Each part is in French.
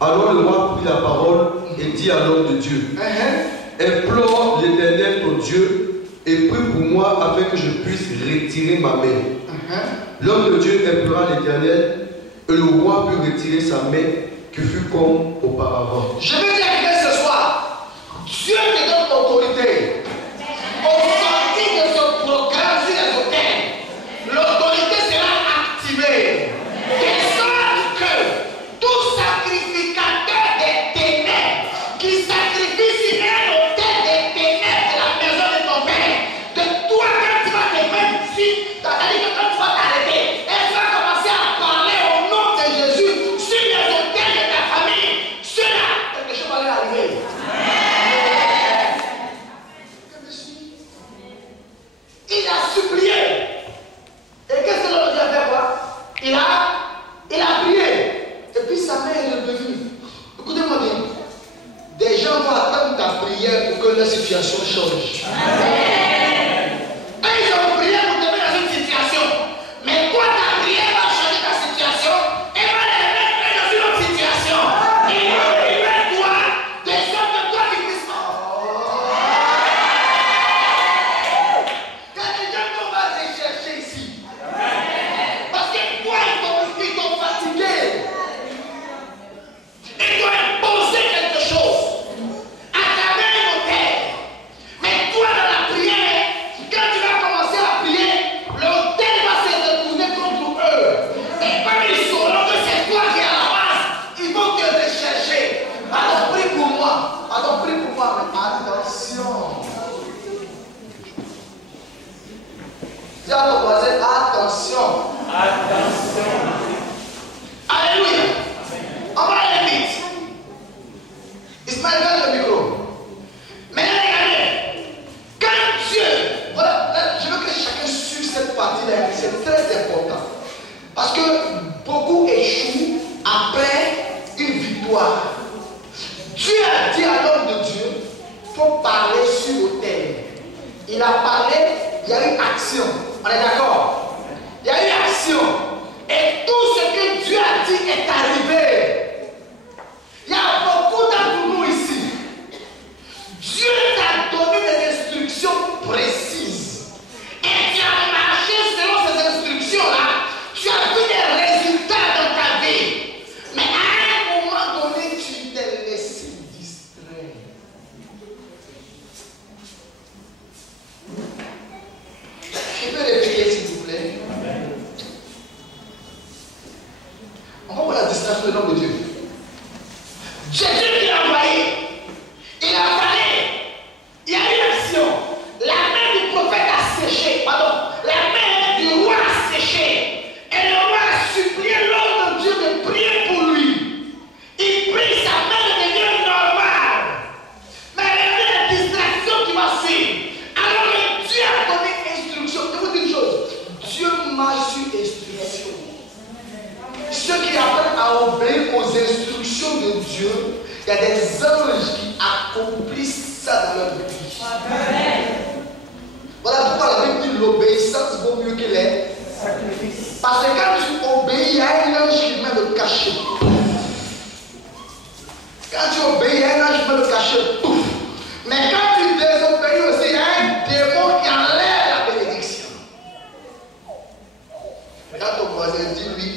Alors le roi prit la parole et dit à l'homme de Dieu, implore l'Éternel ton Dieu et prie pour moi afin que je puisse retirer ma main. L'homme de Dieu implora l'Éternel et le roi put retirer sa main qui fut comme auparavant. Je vais dire que ce soir, Dieu te donne autorité. Au sortir de ce programme sur les hôtels, l'autorité sera activée. De sorte que tout sacrificateur des ténèbres qui sacrifie sur un hôtel des ténèbres de la maison de ton père, de toi quand tu vas te mettre ici, c'est-à-dire que quand tu vas t'arrêter, elle va commencer à parler au nom de Jésus sur les hôtels de ta famille. Cela, quelque chose va leur arriver. Il a supplié. Et qu'est-ce que l'autre a fait quoi? Il a prié. Et puis sa main est revenue. Écoutez-moi bien. Des gens vont attendre ta prière pour que leur situation change. Et ils ont prié pour te mettre dans une situation. Mais toi, ta prière va changer ta situation et va les mettre dans une autre situation. Et va prier toi, de sorte que toi tu puisses pas. Il y a des gens qu'on va rechercher ici. Parce que toi, ils t'ont fatigué. Ils t'ont imposé quelque chose à travers un hôtel. Mais toi, dans la prière, quand tu vas commencer à prier, l'hôtel va se retourner contre eux. Et comme ils sauront que c'est toi qui es à la base, ils vont te rechercher. Alors prie pour moi. Alors prie pour moi. Mais attention. Dis à ton voisin, attention. Attention. Alléluia. On va aller vite. Ismaël, donne le micro. Maintenant, regardez. Quand Dieu, voilà, là, je veux que chacun suive cette partie-là, c'est très important. Parce que beaucoup échouent après une victoire. Dieu a dit à l'homme de Dieu, il faut parler sur l'autel. Il a parlé, il y a eu action. On est d'accord? Il y a eu action. Et tout ce que Dieu a dit est arrivé. Il y a beaucoup d'entre nous ici. Dieu t'a donné des instructions précises. Et tu as marché selon ces instructions-là. Tu as vu des résultats dans ta vie. Mais à un moment donné, tu t'es laissé distraire. Je peux répéter s'il vous plaît. On va voir la distraction de l'homme de Dieu. Jésus qui l'a envoyé, il a parlé, il y a eu l'action. La main du prophète a séché, pardon, la main du roi a séché. Et le roi a supplié l'homme de Dieu de prier pour lui. Il prie, sa main devient normale. Mais regardez la distraction qui va suivre. Alors que Dieu a donné instruction. Je vous dis une chose, Dieu marche sur instruction. Ceux qui apprennent à obéir aux instructions de Dieu, il y a des anges qui accomplissent ça dans leur vie. Voilà pourquoi la Bible dit l'obéissance vaut mieux que les sacrifices. Parce que quand tu obéis, il y a un ange qui met le cachet. Quand tu obéis, il y a un ange qui met le cachet. Mais quand tu désobéis aussi, il y a un démon qui enlève la bénédiction. Regarde ton voisin, dis-lui.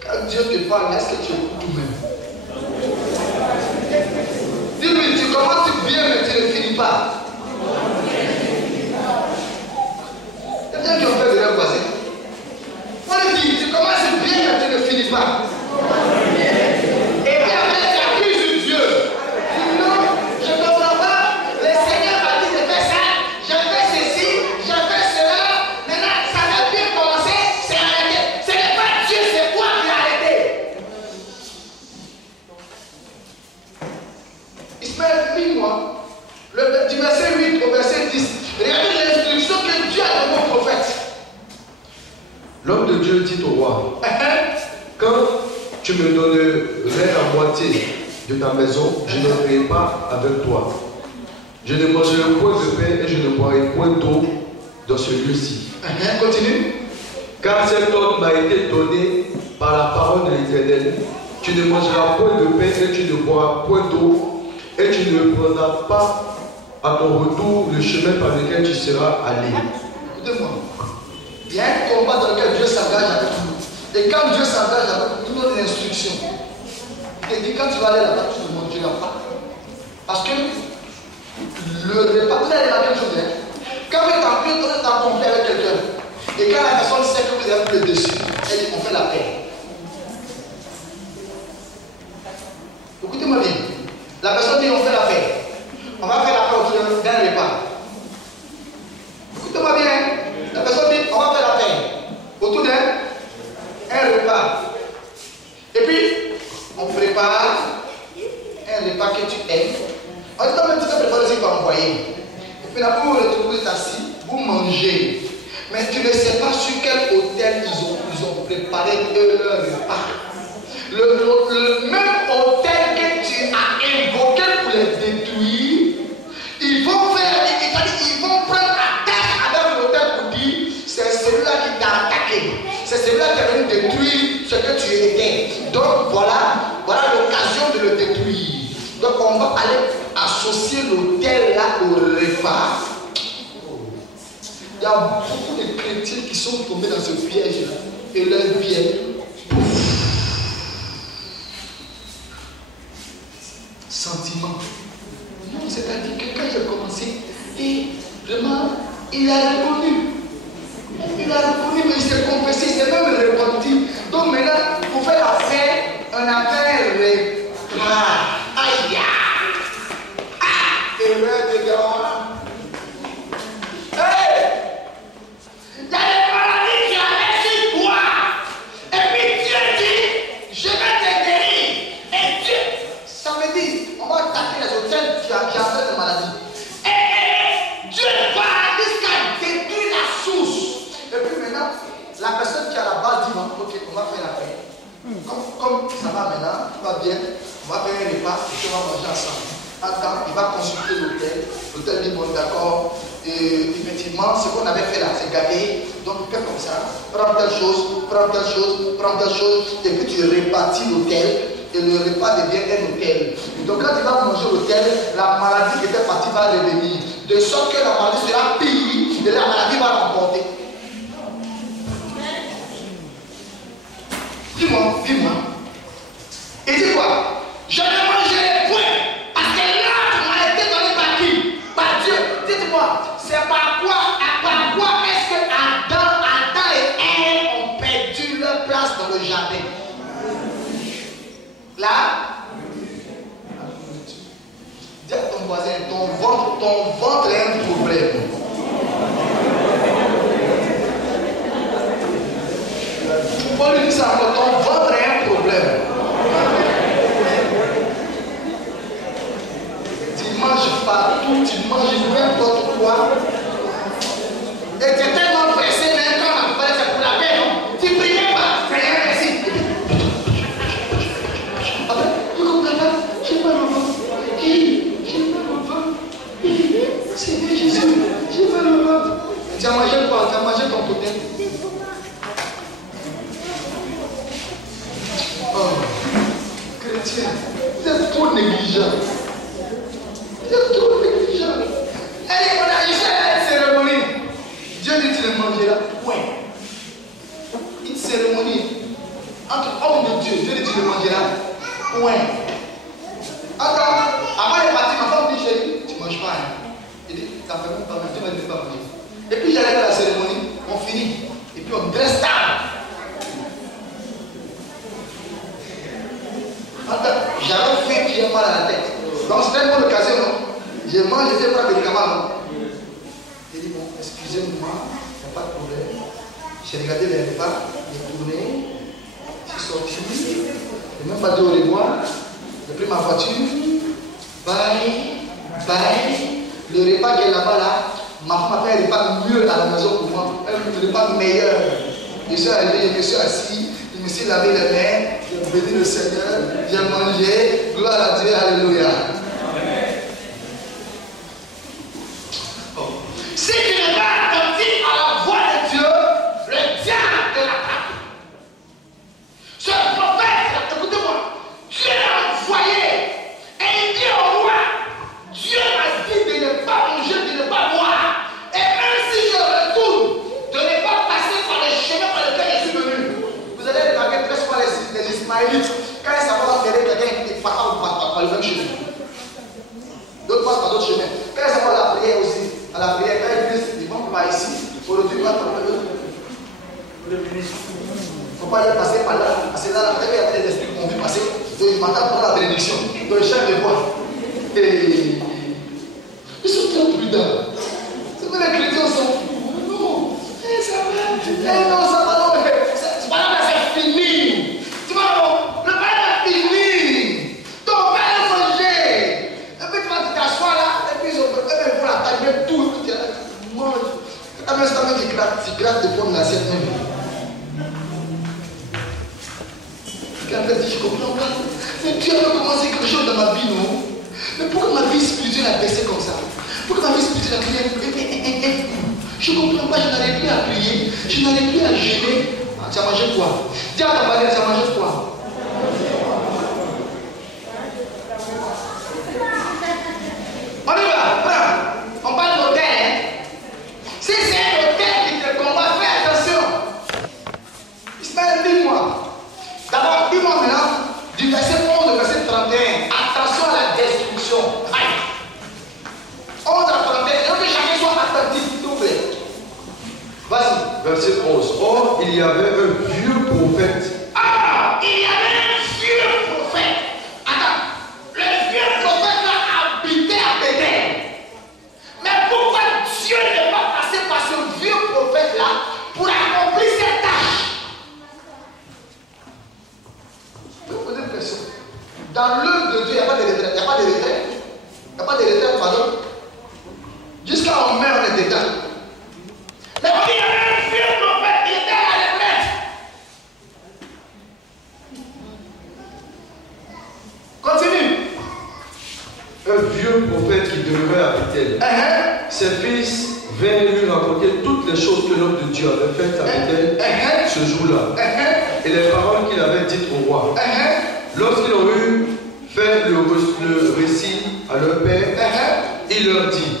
Quand Dieu te parle, est-ce que tu écoutes tout-même? Dis-lui, tu commences bien, mais tu ne finis pas. Il y a des gens qui ont fait de leur voisin. On lui dit, tu commences bien, mais tu ne finis pas. Et puis après, tu accuses Dieu. Tu dis non, je ne comprends pas. Le Seigneur m'a dit de faire ça. J'ai fait ceci, j'ai fait cela. Maintenant, ça va bien commencer, c'est arrêté. Ce n'est pas Dieu, c'est toi qui as arrêté. Ismaël, lis-moi du verset 8 au verset 10. Regardez l'instruction que Dieu a donnée au prophète. L'homme de Dieu dit au roi, quand tu me donnerais la moitié de ta maison, je n'entrerai pas avec toi. Je ne mangerai point de pain et je ne boirai point d'eau dans ce lieu-ci. Continue. Car cet ordre m'a été donné par la parole de l'Éternel. Tu ne mangeras point de pain et tu ne boiras point d'eau, et tu ne prendras pas à ton retour le chemin par lequel tu seras allé. Écoutez-moi. Il y a un combat dans lequel Dieu s'engage avec nous. Et quand Dieu s'engage avec nous, il donne une instruction. Il dit quand tu vas aller là-bas, tu ne mangeras pas. Parce que le repas, vous avez la même chose. Hein? Quand vous êtes en conflit avec quelqu'un, et quand la personne sait que vous avez pris le dessus, elle dit on fait la paix. Écoutez-moi bien. La personne dit on fait la paix. On va faire la paix autour d'un repas. Écoutez-moi bien. La personne dit on va faire la paix autour d'un repas. Et puis, on prépare un repas que tu aimes. On dit quand même tu peux préparer aussi par envoyer. Et puis là, vous vous retrouvez assis, vous mangez. Mais tu ne sais pas sur quel hôtel ils ont préparé leur repas. Le même hôtel que tu as invoqué pour les détruire, ils vont prendre attaque avec l'hôtel pour dire c'est celui-là qui t'a attaqué. C'est celui-là qui est venu détruire ce que tu étais. Donc voilà l'occasion de le détruire. Donc on va aller associer l'hôtel là au repas. Il y a beaucoup de chrétiens qui sont tombés dans ce piège là. Et leur piège. Sentiment. Non, c'est-à-dire que quand j'ai commencé, et vraiment, il a répondu. Il a répondu, mais il s'est confessé, il s'est même repenti. Donc maintenant, pour faire la fête, on a fait un repas. Aïe! Ah! Et ben, dedans. Hey! Il y a des maladies qui arrivent sur toi. Et puis Dieu dit, je vais te guérir. Et Dieu, ça veut dire, on va attaquer les hôtels qui ont fait des maladies. Et Dieu va jusqu'à détruire la source. Et puis maintenant, la personne qui a la base dit, bon, ok, on va faire la paix. Comme ça va maintenant, tout va bien, on va faire un repas et puis on va manger ensemble. Attends, il va consulter l'hôtel. L'hôtel dit, bon, d'accord. Et effectivement, ce qu'on avait fait là, c'est gagné. Donc, fais comme ça. Prends telle chose, prends telle chose, prends telle chose. Et puis tu répartis l'hôtel. Et le repas devient un hôtel. Donc, quand tu vas manger l'hôtel, la maladie qui était partie va revenir. De sorte que la maladie sera pire et la maladie va l'emporter. Dis-moi. Et dis quoi? Je ne mangerai point. Parce que l'ordre m'a été donné par qui? Par Dieu. Dites-moi, c'est par quoi est-ce que Adam et Ève ont perdu leur place dans le jardin? Là, dis à ton voisin, ton ventre est un problème. Faut lui dire ça, ton ventre est un problème. Tu manges partout, tu manges n'importe quoi. Et tu es tellement pressé, même quand on appelle c'est pour la paix, non? Tu priais pas, c'est rien, merci. Après, tu comprends pas, j'ai pas le ventre. J'ai pas le ventre. Seigneur Jésus, j'ai pas le ventre. Tu as mangé quoi? Tu as mangé ton côté. Oh, chrétien, vous êtes trop négligent. Vous êtes trop négligent. Allez, on a fait une cérémonie. Dieu dit tu ne mangeras point. Une cérémonie entre hommes de Dieu. Dieu dit tu ne mangeras point. Attends, avant de partir, ma femme dit chérie, tu ne manges pas. Hein. Il dit, ça fait même pas mal, tu ne vas pas manger. Et puis j'allais à la cérémonie, on finit. Et puis on dresse table. J'avais faim qui a mal à la tête. Donc c'était une bonne occasion, non? Je mange, je fais pas de médicaments, non? J'ai dit, bon, excusez-moi, il n'y a pas de problème. J'ai regardé les repas, j'ai tourné, je suis sorti, je n'ai même pas dit au revoir. J'ai pris ma voiture, bye. Le repas qui est là-bas, là, ma femme a fait un repas mieux à la maison pour moi, un repas meilleur. Je suis arrivé, je me suis assis. Je me suis lavé les mains, j'ai béni le Seigneur, j'ai mangé, gloire à Dieu, alléluia. Oh. Si tu n'es pas attentif à la voix de Dieu, le diable te l'attrape. Ce prophète, écoutez-moi, faut pas y passer par là. Parce que là, il y avait des esprits qui ont vu passer. Donc ils m'attendent pour la bénédiction. Donc ils cherchent les voies. Et ils sont trop prudents. C'est que les chrétiens sont fous. Non, ça va. Non, ça va. Non, c'est pas là, c'est fini. Tu vois, le bain est fini. Ton bain est mangé. Et puis tu vas t'asseoir là. Et puis ils vont la tailler tout. Tu manges. À l'instant, tu grattes de pommes l'assiette même. Quelqu'un dit, je comprends pas. Mais Dieu a commencé quelque chose dans ma vie, non? Mais pourquoi ma vie spirituelle a baissé comme ça? Pourquoi ma vie spirituelle a crié? Je ne comprends pas, je n'arrive plus à prier, je n'arrive plus à jeûner. Ah, tu as mangé quoi? Dis à ta mère, tu as mangé quoi? On y va, on parle d'hôtel, hein? Si c'est un hôtel qui te combat, fais attention. Ismaël, dis-moi. D'abord, dis-moi maintenant, du verset 11 au verset 31, attention à la destruction. Aïe. 11 à 31, je veux que chacun soit attentif, s'il vous plaît. Vas-y. Verset 11. Or, il y avait un vieux prophète. Ah, il y avait un vieux prophète. Attends, le vieux prophète là habitait à Bethel. Mais pourquoi Dieu n'est pas passé par ce vieux prophète là pour accomplir cette tâche? Je vais vous poser une question. Dans l'œuvre de Dieu, il n'y a pas de retraite. Il n'y a pas de retraite. Il n'y a pas de retraite, pardon. Jusqu'à on meurt, on est dedans. Mais on dit qu'il y avait un vieux prophète qui était à la retraite. Continue. Un vieux prophète qui demeurait à Bethel. Ses fils vinrent lui raconter toutes les choses que l'homme de Dieu avait faites à Bethel ce jour-là. Et les paroles qu'il avait dites au roi. Lorsqu'ils ont eu fait le récit à leur père, il leur dit,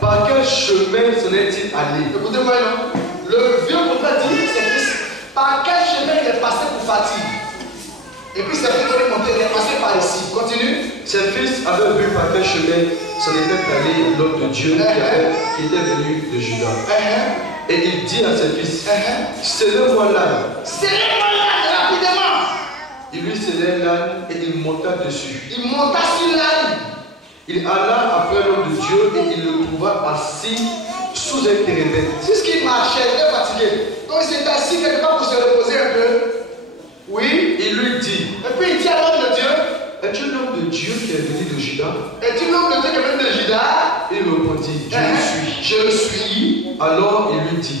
par quel chemin s'en est-il allé? Écoutez-moi, non? Le vieux prophète dit, ses fils, par quel chemin il est passé pour fatigue? Et puis ses fils ont monté, il est passé par ici. Continue. Ses fils avaient vu par quel chemin s'en était allé l'homme de Dieu qui était venu de Juda. Et il dit à ses fils, scellez-moi l'âne. Scellez-moi l'âne rapidement. Il lui scellait l'âne et il monta dessus. Il monta sur l'âne. Il alla après l'homme de Dieu et il le trouva assis sous un térébinthe. C'est ce qui marchait, il était fatigué. Donc il s'est assis quelque part pour se reposer un peu. Oui. Il lui dit, et puis il dit à l'homme de Dieu, es-tu l'homme de Dieu qui est venu de Juda? Es-tu l'homme de Dieu qui est venu de Juda? Il répondit, je le suis. Je le suis. Alors il lui dit,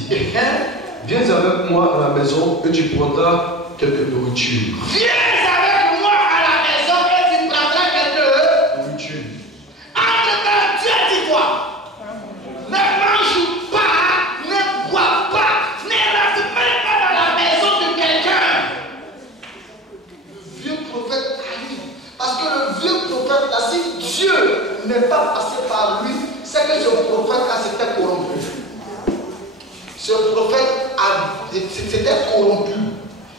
viens avec moi à la maison et tu prendras quelque nourriture. Viens avec moi à la maison et tu prendras quelque nourriture. Entre-temps, Dieu dit quoi? Ne mange pas, ne bois pas, ne reste même pas dans la maison de quelqu'un. Le vieux prophète arrive. Parce que le vieux prophète là, si Dieu n'est pas passé par lui, c'est que ce prophète là s'était corrompu. Ce prophète s'était corrompu.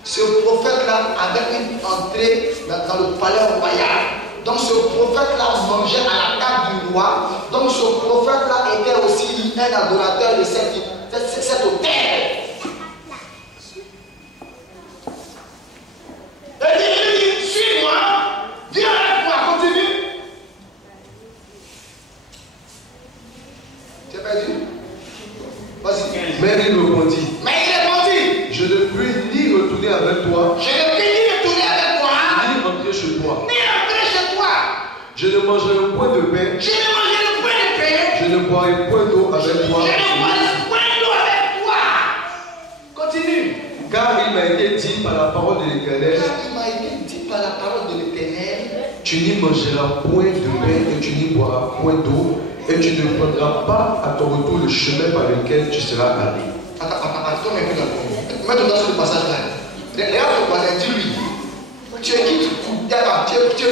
Ce prophète-là avait une entrée dans le palais royal. Donc ce prophète-là mangeait à la table du roi. Donc ce prophète-là était aussi un adorateur de cet hôtel. Et il dit, suis-moi, viens avec moi, continue. Tu as perdu? Vas-y. Mais il répondit, je ne puis ni retourner avec toi, ni rentrer chez toi. chez toi. Je ne mangerai point de pain, je ne boirai point d'eau avec toi. Continue. Car il m'a été dit par la parole de l'Éternel, tu n'y mangeras point de pain et tu n'y boiras point d'eau, et tu ne prendras pas à ton retour le chemin par lequel tu seras allé. Attends, mets ton doigt sur le passage là. Regarde le voisin, dis-lui. Tu es qui? Tu es qui?